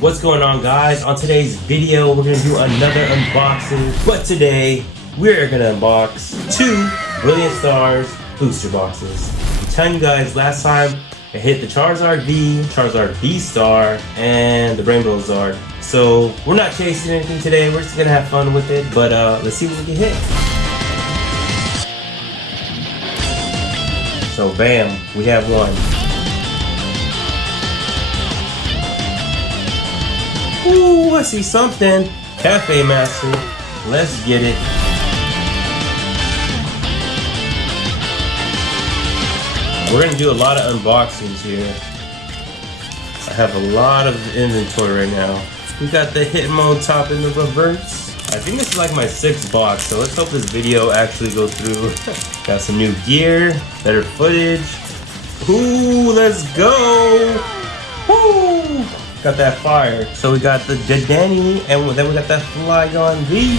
What's going on, guys? On today's video, we're gonna do another unboxing, but today we're gonna unbox two Brilliant Stars booster boxes. I'm telling you guys, last time I hit the Charizard V, Charizard B Star, and the Rainbow Zard. So we're not chasing anything today. We're just gonna have fun with it, but let's see what we can hit. So bam, we have one. Ooh, I see something. Cafe Master. Let's get it. We're gonna do a lot of unboxings here. I have a lot of inventory right now. We got the hit mode top in the reverse. I think this is like my 6th box, so let's hope this video actually goes through. Got some new gear, better footage. Ooh, let's go! Woo! Got that fire. So we got the Danny, and then we got that Flygon V.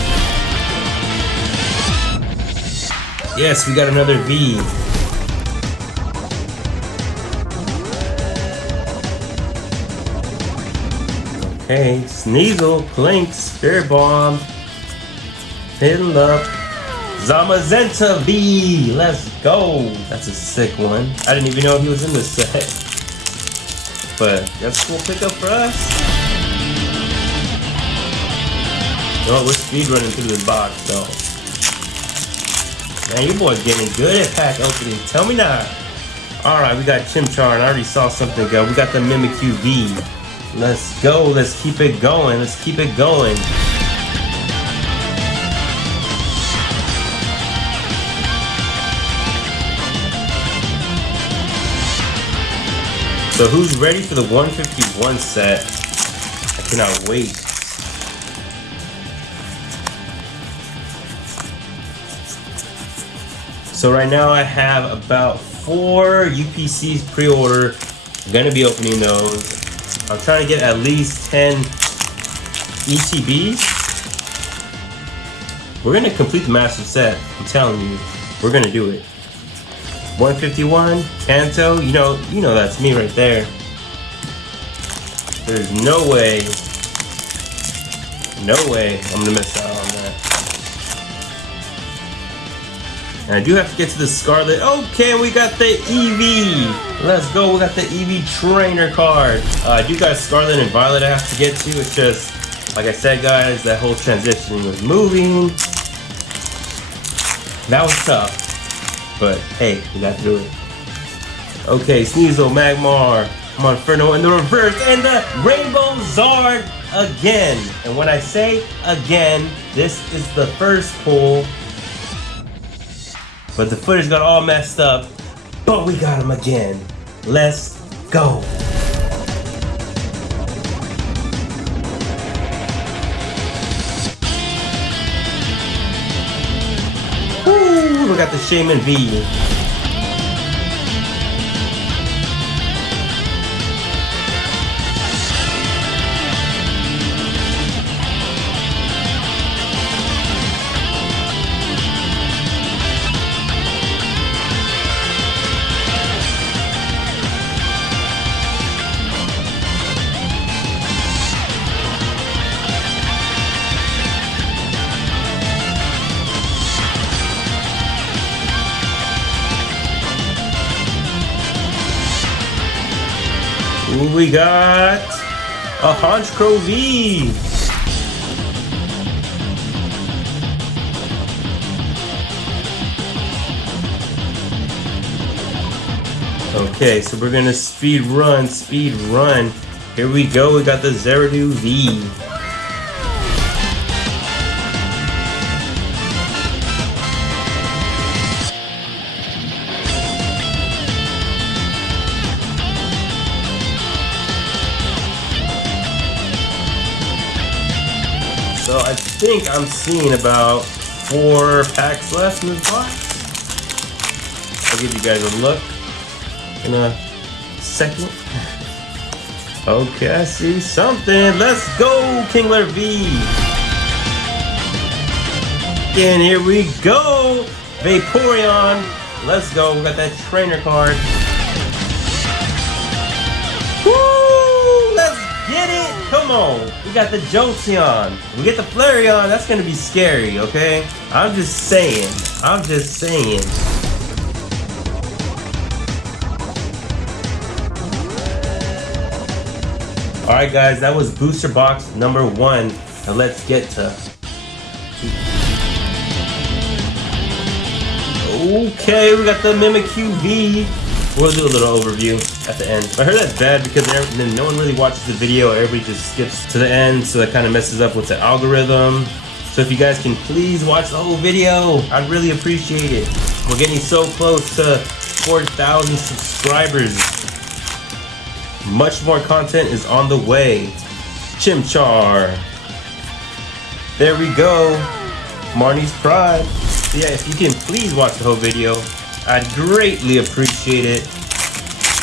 Yes, we got another V. Okay, Sneasel, Clink, Spirit Bomb, Hidden Up, Zamazenta V. Let's go. That's a sick one. I didn't even know he was in this set. But that's a cool pickup for us. Oh, we're speed running through this box though. Man, you boys getting good at pack opening. Tell me not. Alright, we got Chimchar, and I already saw something go. We got the Mimikyu V. Let's go. Let's keep it going. Let's keep it going. So who's ready for the 151 set? I cannot wait. So right now I have about 4 UPCs pre-order. I'm gonna be opening those. I'm trying to get at least 10 ETBs. We're gonna complete the master set. I'm telling you, we're gonna do it. 151, Kanto, you know that's me right there. There's no way I'm gonna miss out on that. And I do have to get to the Scarlet. Okay, we got the EV. Let's go, we got the EV trainer card. I do got Scarlet and Violet I have to get to. It's just, like I said guys, that whole transition was moving. That was tough. But hey, we got to do it. Okay, Sneasel, Magmar, Monferno in the reverse, and the Rainbow Zard again. And when I say again, this is the first pull. But the footage got all messed up. But we got him again. Let's go. Ooh, we got the Shaman V. We got a Honchkrow V. Okay, so we're gonna speed run. Here we go, we got the Zeraду V. So I think I'm seeing about 4 packs left in this box. I'll give you guys a look in a second. Okay, I see something. Let's go, Kingler V. And here we go, Vaporeon. Let's go. We got that trainer card. Woo! Let's get it. Come on. We got the Jolteon. We get the Flareon. That's going to be scary, okay? I'm just saying. I'm just saying. Alright guys, that was booster box number 1. Now let's get to... Okay, we got the Mimikyu V. We'll do a little overview at the end. I heard that's bad because no one really watches the video. Everybody just skips to the end, so that kind of messes up with the algorithm. So if you guys can please watch the whole video, I'd really appreciate it. We're getting so close to 4,000 subscribers. Much more content is on the way. Chimchar. There we go. Marnie's Pride. So yeah, if you can please watch the whole video, I'd greatly appreciate it.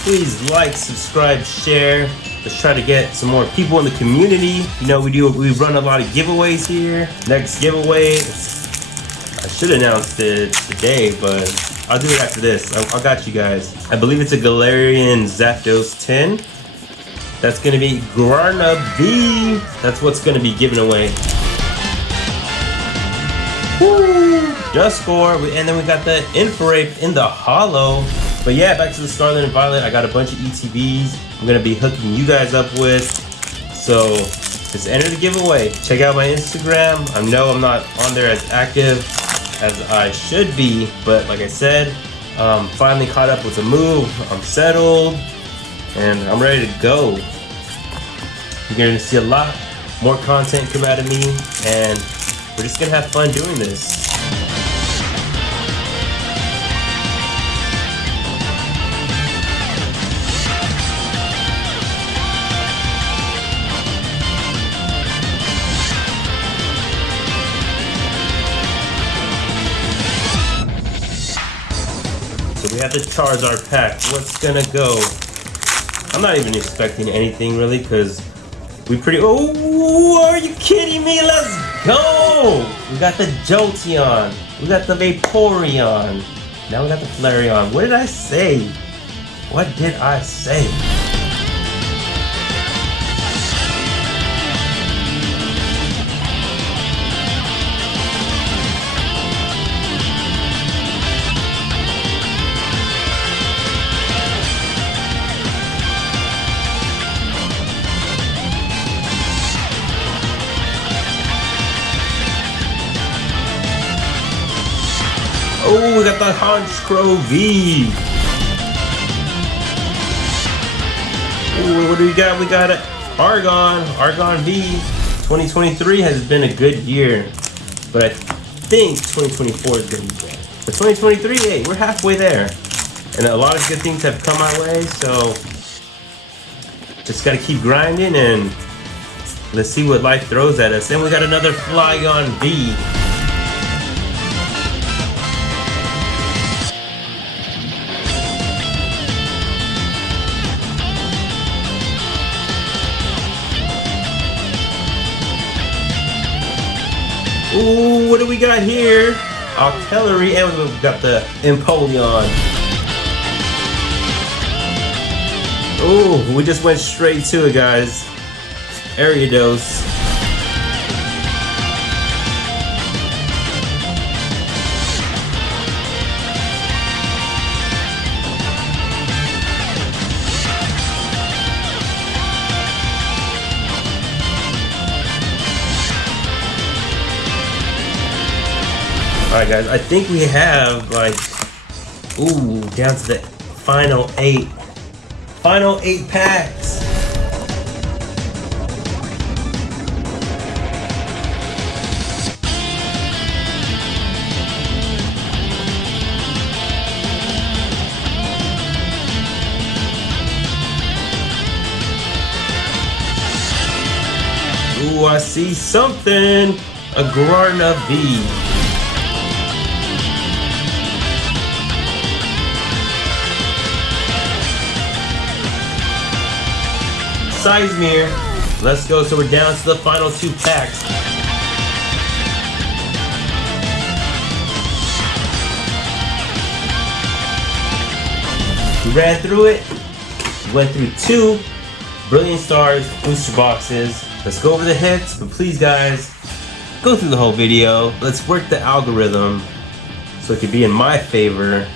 Please like, subscribe, share. Let's try to get some more people in the community. You know, we run a lot of giveaways here. Next giveaway, I should announce it today, but I'll do it after this. I got you guys. I believe it's a Galarian Zapdos 10. That's gonna be Guarna V. That's what's gonna be given away. Woo! Duscore, and then we got the Infrape in the holo. But yeah, back to the Scarlet and Violet. I got a bunch of ETBs I'm gonna be hooking you guys up with. So just enter the giveaway. Check out my Instagram. I know I'm not on there as active as I should be, but like I said, finally caught up with the move. I'm settled and I'm ready to go. You're gonna see a lot more content come out of me, and we're just gonna have fun doing this. So we have the Charizard pack. What's gonna go? I'm not even expecting anything really, because we pretty... Oh, are you kidding me? Let's go! We got the Jolteon. We got the Vaporeon. Now we got the Flareon. What did I say? What did I say? Oh, we got the Honchkrow V. Ooh, what do we got? We got an Argon V. 2023 has been a good year, but I think 2024 is going to be better. But 2023, hey, we're halfway there. And a lot of good things have come our way, so just got to keep grinding and let's see what life throws at us. Then we got another Flygon V. Ooh, what do we got here? Octillery, and we've got the Empoleon. Ooh, we just went straight to it, guys. Ariados. Alright guys, I think we have like, ooh, down to the final 8. Final 8 packs. Ooh, I see something. A Guarna V. Sizemere. Let's go. So we're down to the final 2 packs. We ran through it. Went through 2. brilliant stars, booster boxes. Let's go over the hits, but please guys, go through the whole video. Let's work the algorithm so it can be in my favor.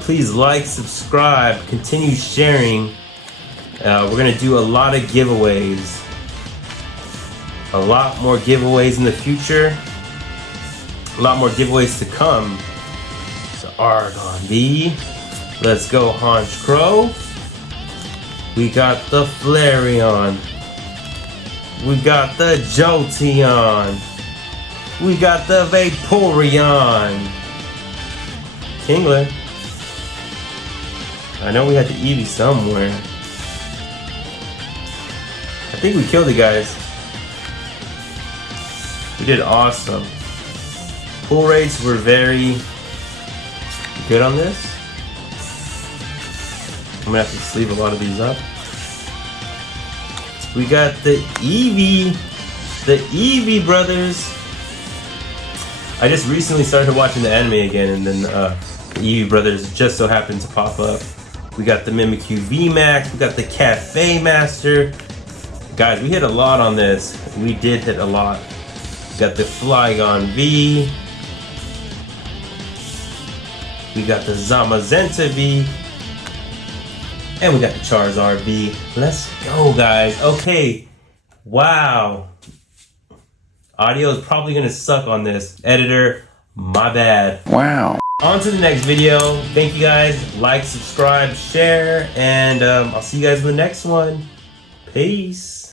Please like, subscribe, continue sharing. We're gonna do a lot of giveaways. A lot more giveaways in the future. A lot more giveaways to come. So Argon V. Let's go Haunch Crow. We got the Flareon. We got the Jolteon. We got the Vaporeon. Kingler. I know we had the Eevee somewhere. I think we killed it, guys. We did awesome. Pull rates were very good on this. I'm gonna have to sleeve a lot of these up. We got the Eevee. The Eevee brothers. I just recently started watching the anime again, and then the Eevee brothers just so happened to pop up. We got the Mimikyu VMAX. We got the Cafe Master. Guys, we hit a lot on this. We did hit a lot. We got the Flygon V. We got the Zamazenta V. And we got the Charizard V. Let's go, guys. Okay. Wow. Audio is probably gonna suck on this. Editor, my bad. Wow. On to the next video. Thank you guys. Like, subscribe, share, and I'll see you guys in the next one. Peace.